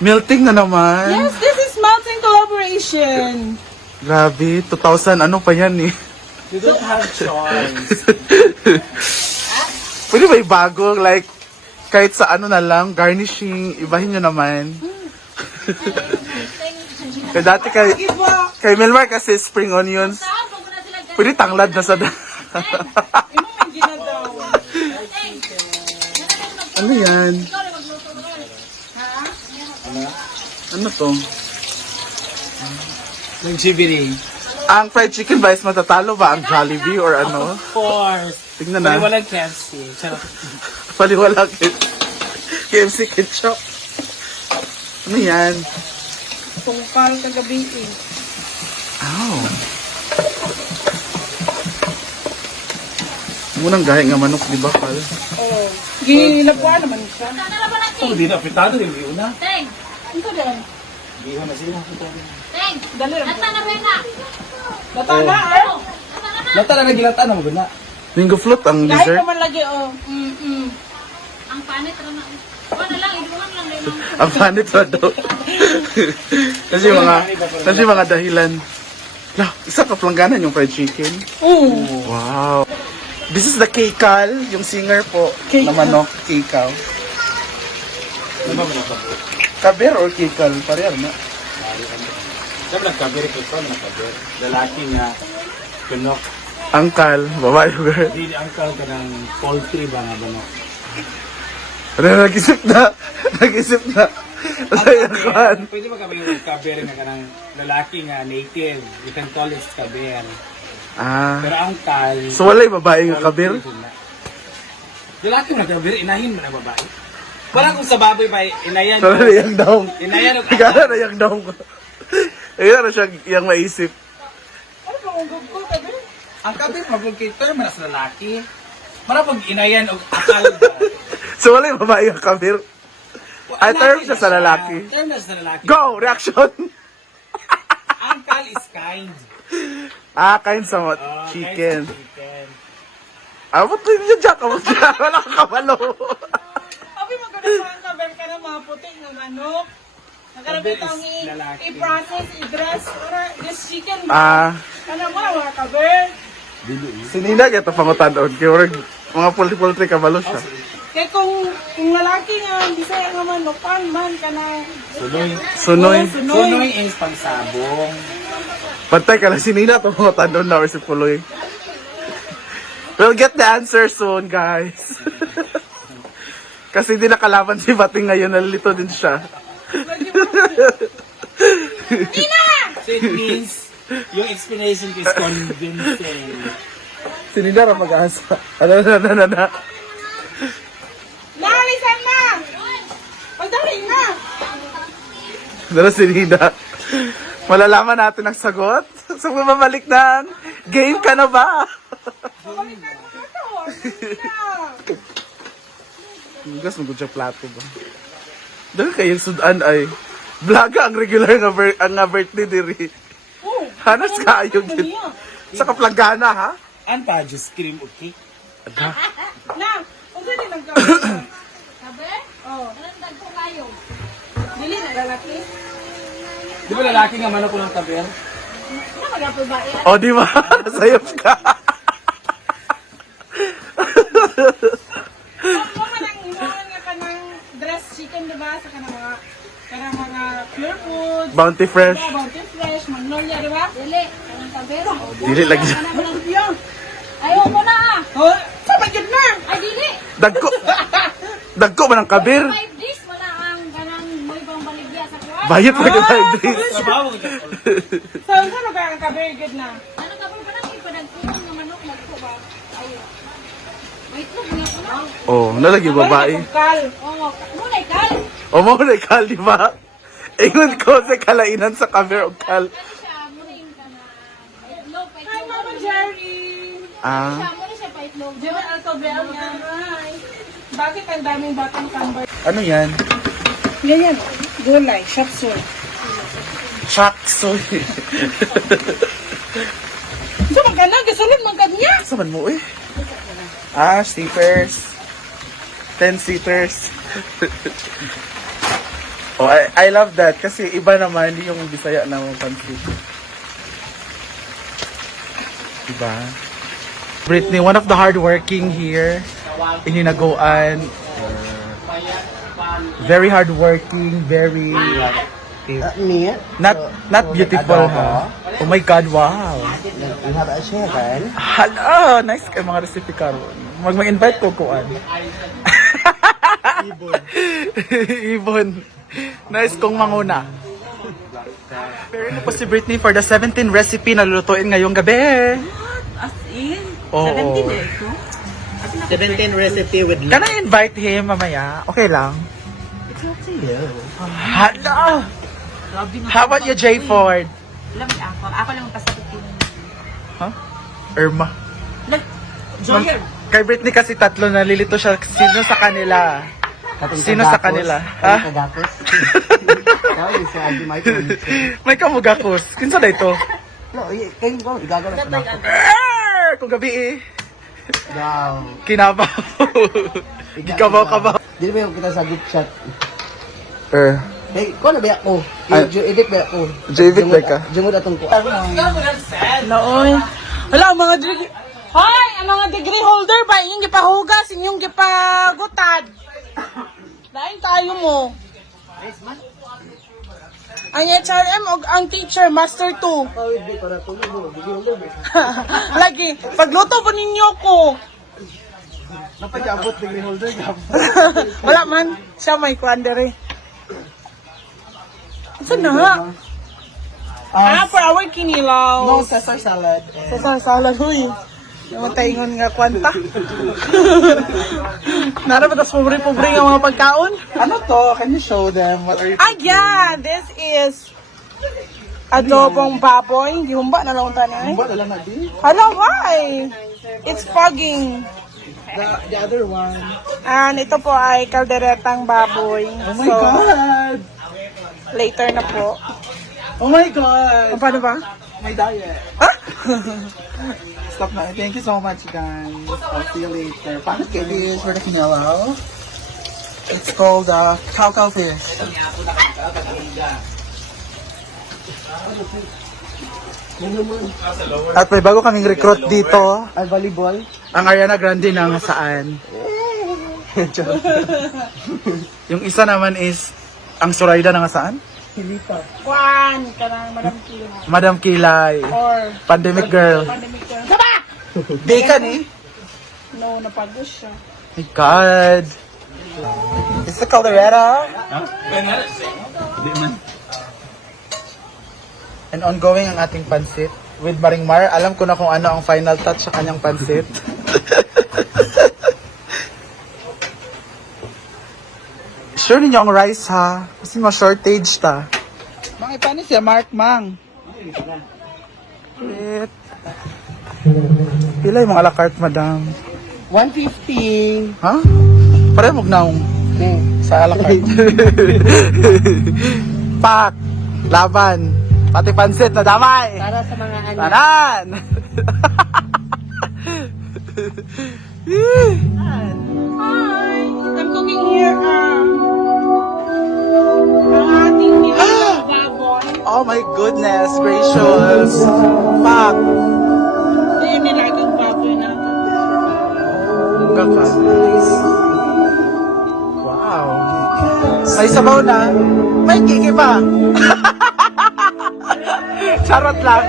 Melting na naman. Yes, this is melting collaboration. Grabe, 2,000 ano pa yan eh. You don't have choice. Pwede ba bago? Like, kahit sa ano na lang, garnishing, ibahin nyo naman. Kaya dati kay Melmar kasi spring onions. Pwede tanglad na sa Imo man ginadaw. Ano yan? Ano to? Nag-GBA. Ang fried chicken ba is matatalo ba? Ang Jollibee or ano? Of course. Tignan na. Walang KFC. Charot. Paliwala KFC ketchup. Ano yan? Tungkal kagabi eh. Ow. Munang gahe nga manok, di ba, Pal? Oh. Ginagwa naman siya. Oh, di na. Pitado yung liyo na. Teng! Ito din. Liyo na sila. Teng! Dali lang. Nata na pena! Bata na ah. Lata na nagilata na maganda. Mango float ang Kahit dessert. naman lagi oh. Ang panit na na lang, iduhan lang din. Ang panit pa daw. kasi mga dahilan. Lah, isa ka plangganan yung fried chicken. Oo. Wow. This is the Kikal, yung singer po na manok, Kikal. Ano ba mga kabir? Kaber or Kikal? Parehar na. Sabi nagkabir ko ito, nagkabir. Lalaki nga, pinok. Angkal, babae ko girl. Hindi angkal ka ng poultry ba nga banok? Nag-isip na. Nag-isip na. Sayang. Pwede ba kami yung kabir nga kanang lalaki nga native? You can call it kabir. Ah. Pero angkal, So wala yung babae nga kabir? lalaki mo nagkabir, inahin mo na babae. Parang kung sa baboy ba, inayan Wala na yung daong. Inayan o Nagana na yung daong. Ayun na siya yung maisip. Ano ba ang guggo kagabi? ang kabir magkikita naman sa lalaki. Para pag inayan o akal ba? So wala yung babae nga kabir? Ay, term siya sa lalaki. Term na sa lalaki. Go! Reaction! Angkal is kind. Kain sa Oh, chicken. kind sa chicken. Ba't hindi dyan ka mo siya? Wala kang kabalo. Abi maganda pa ang kaber ka ng mga puti ng manok. Nakarapit Kaber is ang lalaki. i-process, i-dress, or this chicken ba? Ano mo na mga kaber? Sinina kaya ito pangutanon. Kaya mga pulti-pulti kabalo siya. Kaya kung lalaki nga, hindi sa'yo nga manok, pan man ka na. Sunoy. Sunoy. Sunoy is pangsabong. Pantay ka lang sinina ito pangutanon na or si Puloy. We'll get the answer soon, guys. Kasi hindi nakalaban si Bating ngayon. Nalilito din siya. So it means, yung explanation is convincing. Sinina ra mag-asa. Ano. Nalisan na! Pagdali na! Pero sinina. Malalaman natin ang sagot. So, bumabalik ng game ka na ba? Pabalik na mo na to! Gas mo siya plato ba? Dahil kayong sudan ay blaga ang regular nga birthday diri. Hanas ka ayong gid. Sa kaplagana ha? An pa, just cream o cake. Na! Kung saan din nagkakaroon? Sabi? Oh, Nalandag ko kayo. dili na lalaki. Di ba lalaki nga manok ko ng kabir? Ano ka na po ba yan? O di ba? Nasayop ka. Kung manang inuwan nga ka ng dress chicken, diba? Sa kanang mga pure foods. Bounty fresh. Diba? Bounty fresh, magnolia, diba? Dili. Anong kabero? Dili lagi siya. Ano ba yun? Ayaw mo na ah. Oh, sama yun na! Ay, dili. Dagko. Dagko man ang kabir. 5 days, wala ang ganang mo ibang baligya sa kuwan. Bayot pa ka 5 days. Trabaho ka. Saan ka very good na? Ano ka ba nang ipadagkuhan ng manok magko ba? Ayaw. Wait mo, nga ko na. Oh, nalagi babae. Kal. Oo, muna ikal. O mo na kal, di ba? Ingon ko sa kalainan sa kabir o kal. Ano siya, muna yung ka na. Itlog, pa Hi, itlog. Mama Jerry! Ah. Siya, muna siya pa itlog. Jerry Alcobel niya. Hi! Bakit ang daming batang tambay? Ano yan? Ganyan, gulay, shop soy. Chaksoy. So, magkana, gasolin, magkanya. Saban mo eh. Stickers. 10 seaters. Oh, I love that kasi iba naman yung Bisaya na pansit. Diba? Brittany, one of the hardworking here in Hinaguan. Very hardworking, very Me? not beautiful ha. Oh my God, wow. You have a share, kan? Hala, nice kay mga recipe karon. Mag-invite ko kuan. Ibon. Nice kong manguna. Pero ito po si Brittany for the 17 recipe na lulutuin ngayong gabi. As in? Oo. 17 eh ito? 17 recipe with Can I invite him mamaya? Okay lang. It's up to you. Hala! How about you, Jay Ford? Lamig ako. Ako lang pasapit yun. Huh? Irma. Joyer. Kay Brittany kasi tatlo nalilito siya. Sino sa kanila? Sino sa kanila? Ha? Kagakos. Kaya yung sa Agi Mike. May kamugakos. Kinsa na ito? No, kayo ko, igagawa na ako. Kung gabi eh. Wow. Kinabaw. Gikabaw-kabaw. Dili ba yung kita sa group chat? Hey, ko na ba ako? Ay. Edit ba ako? Edit ba ka? Jungod atong ko. Noon. Wala, ang mga degree... Hoy! Ang mga degree holder ba? Inyong gipahugas, inyong gipagutad. Dain tayo mo. Ang HRM o ang teacher, master 2. Lagi, pagluto po ninyo ko. Napag-abot degree holder ka. Wala man, siya may kwandere. Saan na? For our kinilaw. No, Caesar salad. Sa salad, huy. Namataingon nga kwanta. Nara ba tas pobre-pobre nga mga pagkaon? Ano to? Can you show them? What are you... Ah, yeah! This is adobong baboy. Gihumba na lang tayo. What alam na di? Hello, why? It's fogging. The other one. And ito po ay kalderetang baboy. Oh my God! Later na po. Oh my God! Paano ba? My diet. Ha? Stop na. Thank you so much, guys. I'll see you later. Paano It is for the kinilaw. It's called cow fish. At may bago kaming recruit dito. Ay, volleyball. Ang Ariana Grande na nga saan. Yung isa naman is ang Zoraida na nga saan? Kwan, kanang Madam Kila. Madam Kilay. Or Pandemic Girl. pandemic ka. Bacon eh. No, napagos siya. My God. Is the caldereta? And ongoing ang ating pansit with Maringmar. Alam ko na kung ano ang final touch sa kanyang pansit. Sure ninyo ang rice ha. Kasi ma-shortage ta. Mang ipanis siya, Mark, mang. Wait. Pila yung mga la carte, madam? 150. Ha? Pare mo naong sa ala carte. Pak! Laban! Pati pansit na damay! Para sa mga anak. Tanan! Hi! I'm cooking here ang ating nilang baboy. Oh my goodness gracious! Pak! Ayun nila ang baboy natin. Kaka. Wow! May sabaw na! May kiki pa! Charot lang!